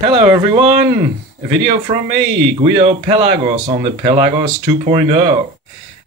Hello everyone! A video from me, Tudor Pelagos on the Pelagos 2.0.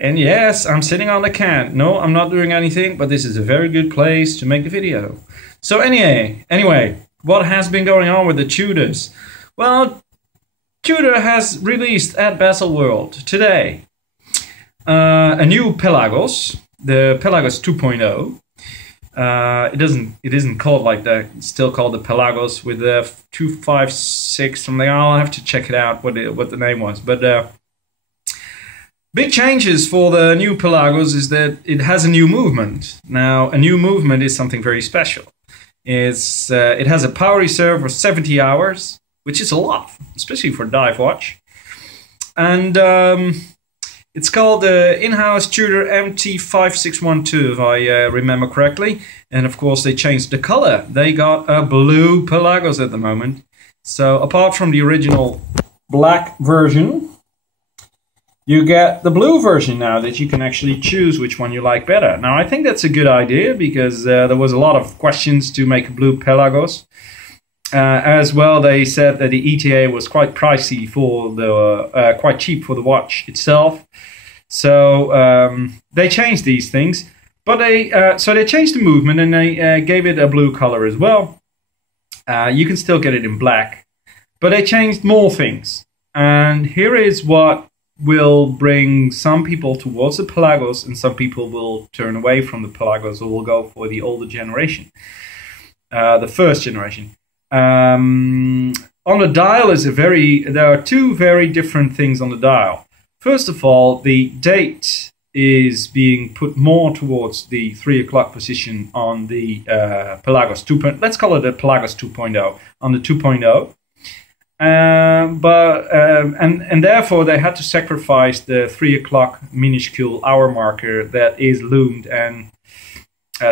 And yes, I'm sitting on the can. No, I'm not doing anything, but this is a very good place to make a video. So anyway, what has been going on with the Tudors? Well, Tudor has released at Baselworld today a new Pelagos, the Pelagos 2.0. It isn't called like that. It's still called the Pelagos with the 256 something. I'll have to check it out what the name was. But big changes for the new Pelagos is that it has a new movement. Now, a new movement is something very special. It has a power reserve of 70 hours, which is a lot, especially for dive watch. And it's called the in-house Tudor MT5612, if I remember correctly. And of course, they changed the color. They got a blue Pelagos at the moment. So apart from the original black version, you get the blue version now that you can actually choose which one you like better. Now, I think that's a good idea because there was a lot of questions to make a blue Pelagos. As well, they said that the ETA was quite pricey for the quite cheap for the watch itself. So they changed these things, but they changed the movement and they gave it a blue color as well. You can still get it in black, but they changed more things. And here is what will bring some people towards the Pelagos, and some people will turn away from the Pelagos or will go for the older generation, the first generation. On the dial there are two very different things on the dial. First of all, the date is being put more towards the 3 o'clock position on the Pelagos 2. Let's call it a Pelagos 2.0 on the 2.0. And therefore they had to sacrifice the 3 o'clock minuscule hour marker that is loomed and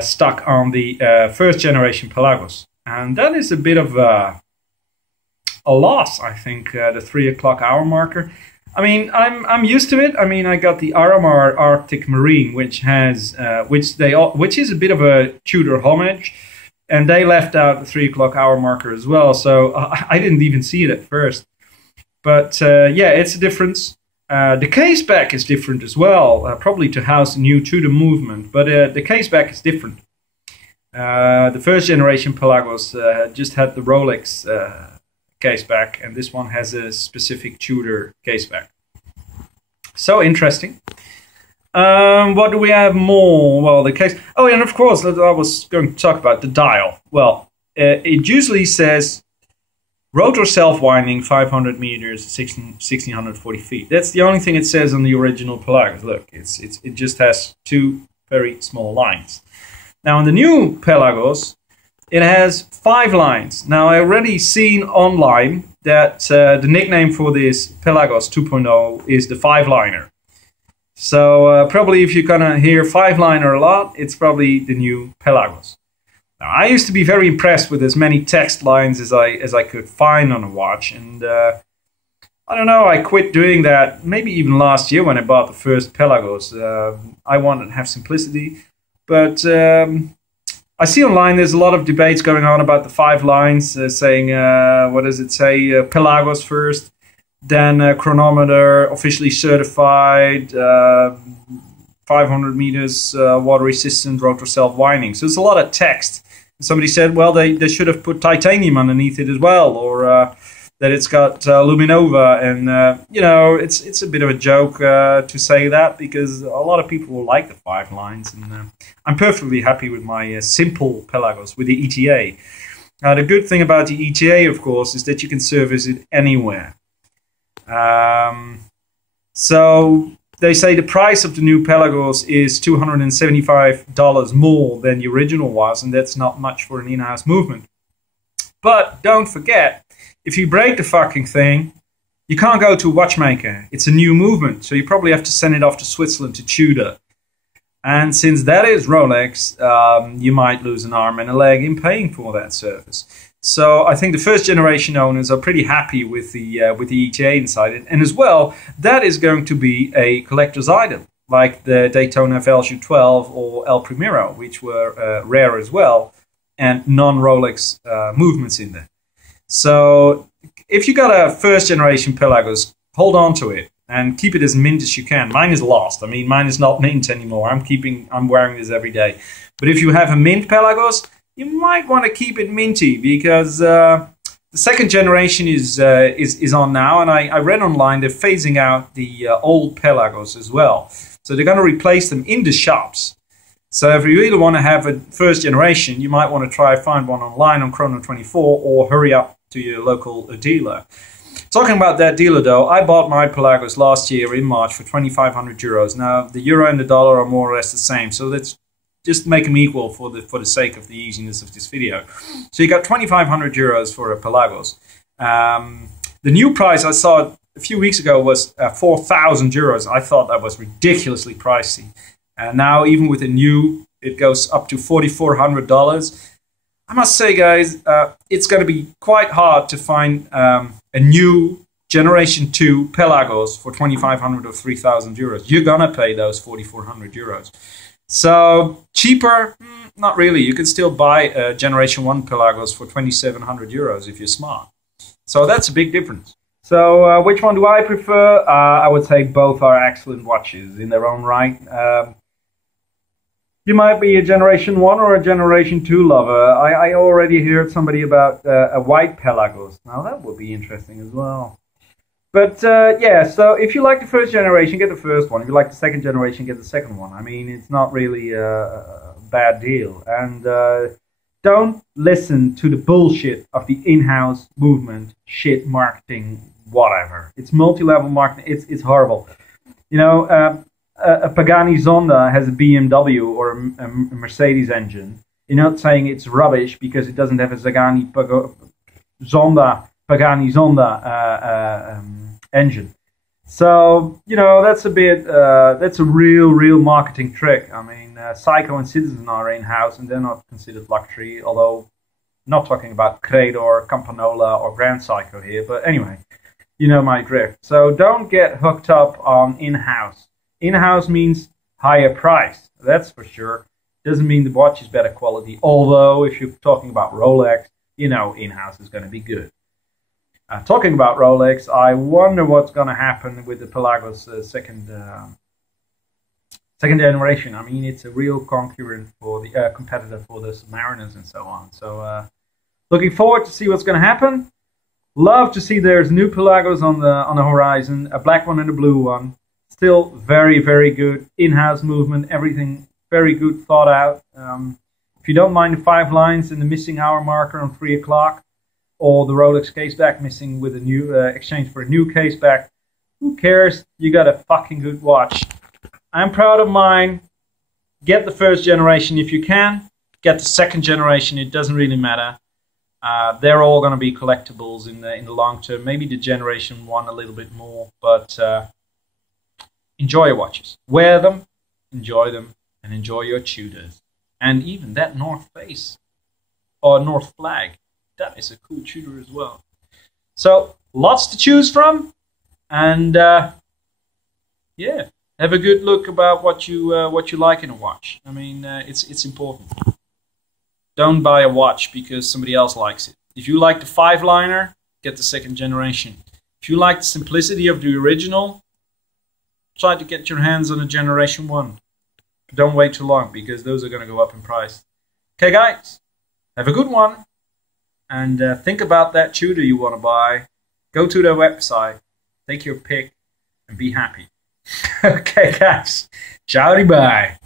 stuck on the first generation Pelagos. And that is a bit of a loss, I think, the 3 o'clock hour marker. I mean, I'm used to it. I mean, I got the RMR Arctic Marine, which is a bit of a Tudor homage, and they left out the 3 o'clock hour marker as well. So I didn't even see it at first. But yeah, it's a difference. The case back is different as well, probably to house the new Tudor movement. But the case back is different. The first generation Pelagos just had the Rolex case back, and this one has a specific Tudor case back. So interesting. What do we have more? Well, the case. Oh, and of course, I was going to talk about the dial. Well, it usually says rotor self-winding 500 meters, 1640 feet. That's the only thing it says on the original Pelagos. Look, it just has two very small lines. Now, in the new Pelagos, it has 5 lines. Now, I already seen online that the nickname for this Pelagos 2.0 is the 5-liner. So probably if you're gonna hear 5-liner a lot, it's probably the new Pelagos. Now, I used to be very impressed with as many text lines as I could find on a watch, and I don't know, I quit doing that maybe even last year when I bought the first Pelagos. I wanted to have simplicity. But I see online there's a lot of debates going on about the 5 lines, saying, what does it say, Pelagos first, then chronometer, officially certified, 500 meters, water resistant, rotor self-winding. So there's a lot of text. Somebody said, well, they should have put titanium underneath it as well, or that it's got Luminova, and you know, it's a bit of a joke to say that, because a lot of people will like the 5 lines, and I'm perfectly happy with my simple Pelagos with the ETA. Now, the good thing about the ETA, of course, is that you can service it anywhere. So they say the price of the new Pelagos is $275 more than the original was, and that's not much for an in-house movement. But don't forget, if you break the fucking thing, you can't go to a watchmaker. It's a new movement, so you probably have to send it off to Switzerland to Tudor. And since that is Rolex, you might lose an arm and a leg in paying for that service. So I think the first generation owners are pretty happy with the ETA inside it. And as well, that is going to be a collector's item, like the Daytona Value 12 or El Primero, which were rare as well, and non-Rolex movements in there. So if you got a first generation Pelagos, hold on to it and keep it as mint as you can. Mine is lost. I mean, mine is not mint anymore. I'm wearing this every day. But if you have a mint Pelagos, you might want to keep it minty, because the second generation is on now, and I read online they're phasing out the old Pelagos as well. So they're going to replace them in the shops. So if you really want to have a first generation, you might want to try find one online on Chrono24, or hurry up to your local dealer. Talking about that dealer though, I bought my Pelagos last year in March for 2,500 euros. Now the euro and the dollar are more or less the same, so let's just make them equal for the sake of the easiness of this video. So you got 2,500 euros for a Pelagos. The new price I saw a few weeks ago was 4,000 euros. I thought that was ridiculously pricey. And now even with a new, it goes up to $4,400. I must say, guys, it's going to be quite hard to find a new Generation 2 Pelagos for 2,500 or 3,000 euros. You're going to pay those 4,400 euros. So cheaper, not really. You can still buy a Generation 1 Pelagos for 2,700 euros if you're smart. So that's a big difference. So which one do I prefer? I would say both are excellent watches in their own right. You might be a Generation 1 or a Generation 2 lover. I already heard somebody about a white Pelagos. Now that would be interesting as well. But yeah, so if you like the first generation, get the first one. If you like the second generation, get the second one. I mean, it's not really a bad deal. And don't listen to the bullshit of the in-house movement, shit, marketing, whatever. It's multi-level marketing. It's horrible. You know, a Pagani Zonda has a BMW or a Mercedes engine. You're not saying it's rubbish because it doesn't have a Pagani Zonda engine. So, you know, that's a bit, that's a real marketing trick. I mean, Psycho and Citizen are in-house and they're not considered luxury, although not talking about Credor, Campanola or Grand Psycho here, but anyway, you know my drift. So don't get hooked up on in-house. In-house means higher price, that's for sure. Doesn't mean the watch is better quality, although if you're talking about Rolex, you know in-house is going to be good. Talking about Rolex, I wonder what's going to happen with the Pelagos second generation. I mean, it's a real concurrent for the competitor for the Submariners and so on. So, looking forward to see what's going to happen. Love to see there's new Pelagos on the horizon, a black one and a blue one. Still very good in-house movement. Everything very good thought out. If you don't mind the 5 lines and the missing hour marker on 3 o'clock. Or the Rolex case back missing with a new exchange for a new case back. Who cares? You got a fucking good watch. I'm proud of mine. Get the first generation if you can. Get the second generation. It doesn't really matter. They're all going to be collectibles in the long term. Maybe the Generation 1 a little bit more. But enjoy your watches. Wear them. Enjoy them. And enjoy your Tudors. And even that North Face. Or North Flag. That is a cool Tudor as well. So lots to choose from, and yeah, have a good look about what you like in a watch. I mean, it's important. Don't buy a watch because somebody else likes it. If you like the 5-liner, get the second generation. If you like the simplicity of the original, try to get your hands on a Generation 1. But don't wait too long because those are going to go up in price. Okay, guys, have a good one. And think about that Tudor you want to buy. Go to their website, take your pick, and be happy. Okay, guys. Ciao, bye.